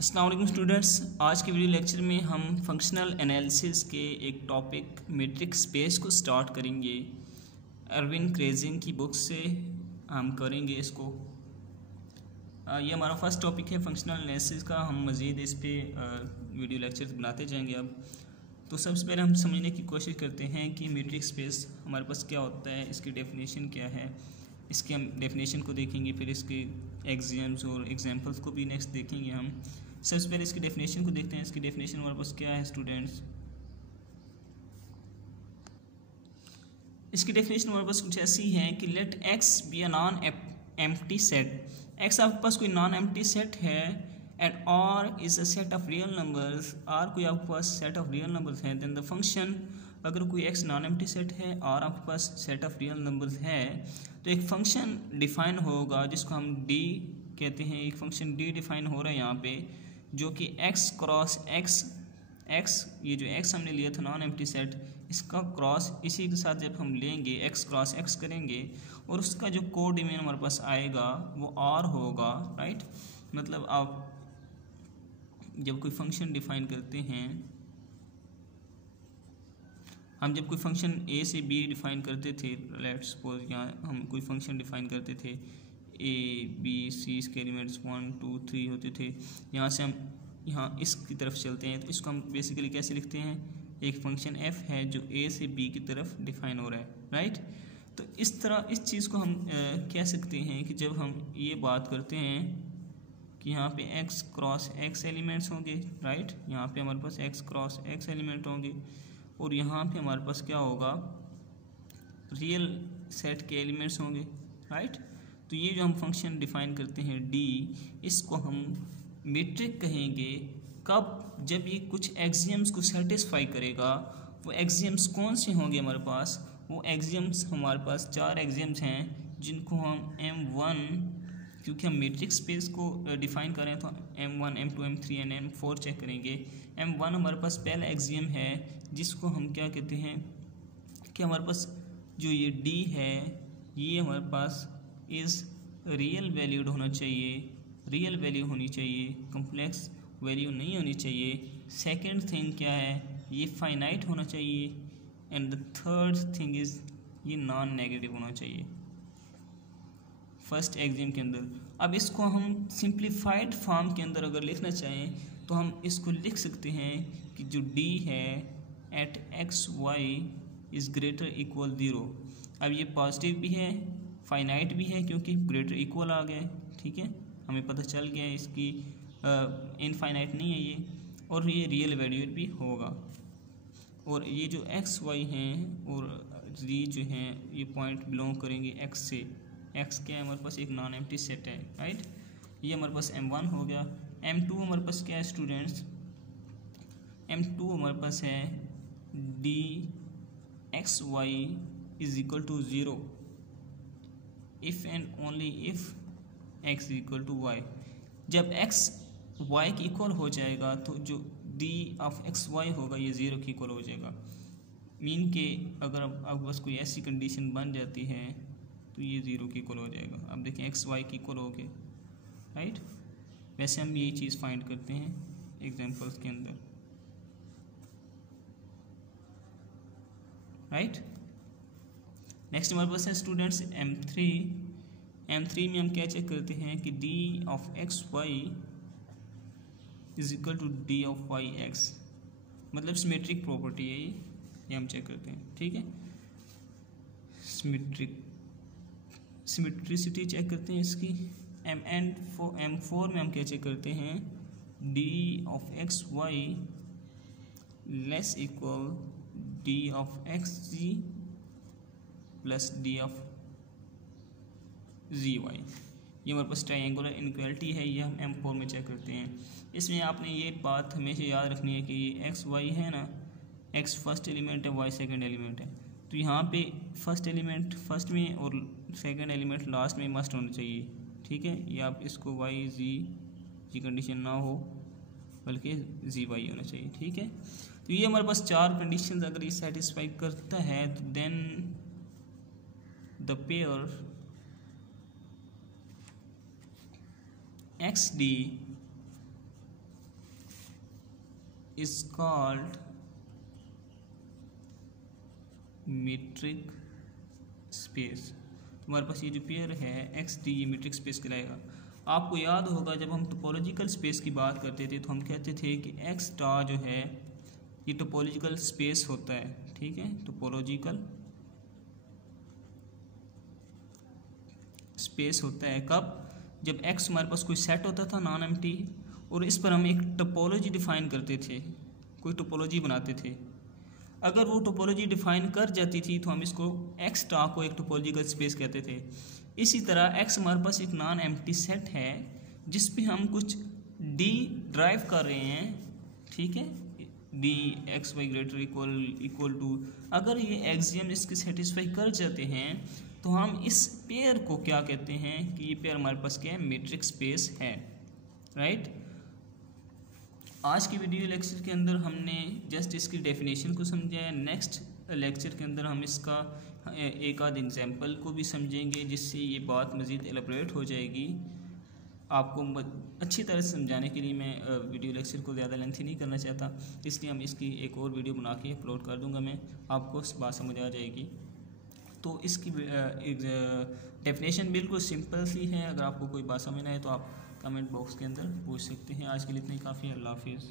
अस्सलाम वालेकुम स्टूडेंट्स। आज के वीडियो लेक्चर में हम फंक्शनल एनालिसिस के एक टॉपिक मैट्रिक स्पेस को स्टार्ट करेंगे। अरविंद क्रेजिन की बुक से हम करेंगे इसको। ये हमारा फर्स्ट टॉपिक है फंक्शनल एनालिसिस का। हम मज़ीद इस पर वीडियो लेक्चर बनाते जाएंगे। अब तो सबसे पहले हम समझने की कोशिश करते हैं कि मैट्रिक स्पेस हमारे पास क्या होता है, इसकी डेफिनेशन क्या है। इसके हम डेफिनेशन को देखेंगे, फिर इसके एग्जाम्स और एग्जांपल्स को भी नेक्स्ट देखेंगे। हम सबसे पहले इसकी डेफिनेशन को देखते हैं। इसकी डेफिनेशन हमारे पास क्या है स्टूडेंट्स। इसकी डेफिनेशन हमारे पास कुछ ऐसी है कि let x be a non empty set. X आपके पास कोई नॉन एम्प्टी सेट है and R is a set of real numbers. R कोई आपके पास सेट ऑफ रियल नंबर्स है। देन द फंक्शन, अगर कोई एक्स नॉन एम्प्टी सेट है और आपके पास सेट ऑफ रियल नंबर्स है तो एक फंक्शन डिफाइन होगा जिसको हम डी कहते हैं। एक फंक्शन डी डिफाइन हो रहा है यहाँ पे, जो कि एक्स क्रॉस एक्स, ये जो एक्स हमने लिया था नॉन एम्प्टी सेट, इसका क्रॉस इसी के साथ जब हम लेंगे एक्स क्रॉस एक्स करेंगे और उसका जो कोऑर्डिनेट हमारे पास आएगा वो आर होगा, राइट। मतलब आप जब कोई फंक्शन डिफाइन करते हैं, हम जब कोई फंक्शन ए से बी डिफाइन करते थे, लेट्स सपोज यहाँ हम कोई फंक्शन डिफाइन करते थे, ए बी सी, इसके एलिमेंट्स 1 2 3 होते थे। यहाँ से हम यहाँ इसकी तरफ चलते हैं तो इसको हम बेसिकली कैसे लिखते हैं, एक फंक्शन एफ है जो ए से बी की तरफ डिफाइन हो रहा है, राइट। तो इस तरह इस चीज़ को हम कह सकते हैं कि जब हम ये बात करते हैं कि यहाँ पे एक्स क्रॉस एक्स एलिमेंट्स होंगे, राइट। यहाँ पे हमारे पास एक्स क्रॉस एक्स एलिमेंट होंगे और यहाँ पे हमारे पास क्या होगा, रियल सेट के एलिमेंट्स होंगे, राइट। तो ये जो हम फंक्शन डिफाइन करते हैं डी, इसको हम मैट्रिक कहेंगे कब, जब ये कुछ एक्सियम्स को सेटिस्फाई करेगा। वो एक्सियम्स कौन से होंगे हमारे पास, वो एक्सियम्स हमारे पास 4 एक्सियम्स हैं जिनको हम M1, क्योंकि हम मैट्रिक स्पेस को डिफाइन करें तो M1 M2 M3 and M4 check करेंगे। M1 हमारे पास पहला एक्सियम है जिसको हम क्या कहते हैं कि हमारे पास जो ये D है ये हमारे पास इज़ रियल वैल्यूड होना चाहिए, रियल वैल्यू होनी चाहिए, कम्प्लेक्स वैल्यू नहीं होनी चाहिए। सेकंड थिंग क्या है, ये फाइनाइट होना चाहिए and the third thing is ये नॉन नेगेटिव होना चाहिए फर्स्ट एग्जाम के अंदर। अब इसको हम सिंप्लीफाइड फॉर्म के अंदर अगर लिखना चाहें तो हम इसको लिख सकते हैं कि जो D है at x y is greater equal 0। अब ये पॉजिटिव भी है, फाइनाइट भी है क्योंकि ग्रेटर इक्वल आ गया है, ठीक है, हमें पता चल गया है इसकी इनफाइनाइट नहीं है ये, और ये रियल वैल्यू भी होगा। और ये जो एक्स वाई हैं और जी जो हैं ये पॉइंट बिलोंग करेंगे एक्स से। एक्स क्या है हमारे पास, एक नॉन एम्प्टी सेट है, राइट। ये हमारे पास M1 हो गया। M2 हमारे पास क्या है स्टूडेंट्स, M2 हमारे पास है D x y is equal to 0 if and only if x equal to y. जब x y की इक्वल हो जाएगा तो जो D ऑफ एक्स वाई होगा ये 0 की इक्वल हो जाएगा। मीन के अगर अब बस कोई ऐसी कंडीशन बन जाती है तो ये 0 की इक्वल हो जाएगा। अब देखें एक्स वाई की इक्वल हो गए, राइट। वैसे हम यही चीज़ फाइंड करते हैं एग्जांपल्स के अंदर, राइट। नेक्स्ट हमारे पास है स्टूडेंट्स M3 में हम क्या चेक करते हैं कि D of x y is equal to D of y x, मतलब सिमेट्रिक प्रॉपर्टी है ये हम चेक करते हैं, ठीक है। सिमेट्रिसिटी चेक करते हैं इसकी। M4 में हम क्या चेक करते हैं, D of x y less equal D of x z plus D of z y. ये हमारे पास ट्रायंगुलर इनइक्वालिटी है, ये हम M4 में चेक करते हैं। इसमें आपने ये बात हमेशा याद रखनी है कि ये एक्स वाई है ना, एक्स फर्स्ट एलिमेंट है, वाई सेकंड एलिमेंट है। तो यहाँ पे फर्स्ट एलिमेंट फर्स्ट में और सेकंड एलिमेंट लास्ट में मस्ट होना चाहिए, ठीक है। ये आप इसको वाई जी की कंडीशन ना हो बल्कि जी वाई होना चाहिए, ठीक है। तो ये हमारे पास 4 कंडीशन अगर ये सेटिस्फाई करता है तो then the pair XD is called metric space. हमारे पास ये जो पेयर है एक्स डी, ये मीट्रिक स्पेस कहलाएगा। आपको याद होगा जब हम टोपोलॉजिकल स्पेस की बात करते थे तो हम कहते थे कि एक्स स्टार जो है ये टोपोलॉजिकल स्पेस होता है, ठीक है, टोपोलॉजिकल स्पेस होता है कब, जब एक्स हमारे पास कोई सेट होता था नॉन एम्प्टी और इस पर हम एक टोपोलॉजी डिफाइन करते थे, कोई टोपोलॉजी बनाते थे। अगर वो टोपोलॉजी डिफाइन कर जाती थी तो हम इसको एक्स स्टार को एक टोपोलॉजिकल स्पेस कहते थे। इसी तरह एक्स हमारे पास एक नॉन एम्प्टी सेट है जिस पे हम कुछ डी ड्राइव कर रहे हैं, ठीक है, D x y greater equal to, अगर ये एक्सियम इसके सेटिस्फाई कर जाते हैं तो हम इस पेयर को क्या कहते हैं कि ये पेयर हमारे पास क्या है, मीट्रिक स्पेस है, राइट। आज की वीडियो लेक्चर के अंदर हमने जस्ट इसकी डेफिनेशन को समझा है। नेक्स्ट लेक्चर के अंदर हम इसका एक आध एग्जाम्पल को भी समझेंगे जिससे ये बात मज़ीद एलाबोरेट हो जाएगी। आपको अच्छी तरह से समझाने के लिए मैं वीडियो लेक्चर को ज़्यादा लेंथी नहीं करना चाहता, इसलिए हम इसकी एक और वीडियो बना के अपलोड कर दूंगा मैं, आपको बात समझ आ जाएगी। तो इसकी डेफिनेशन बिल्कुल सिंपल सी है। अगर आपको कोई बात समझना है तो आप कमेंट बॉक्स के अंदर पूछ सकते हैं। आज के लिए इतना ही काफ़ी है। अल्लाह हाफिज़।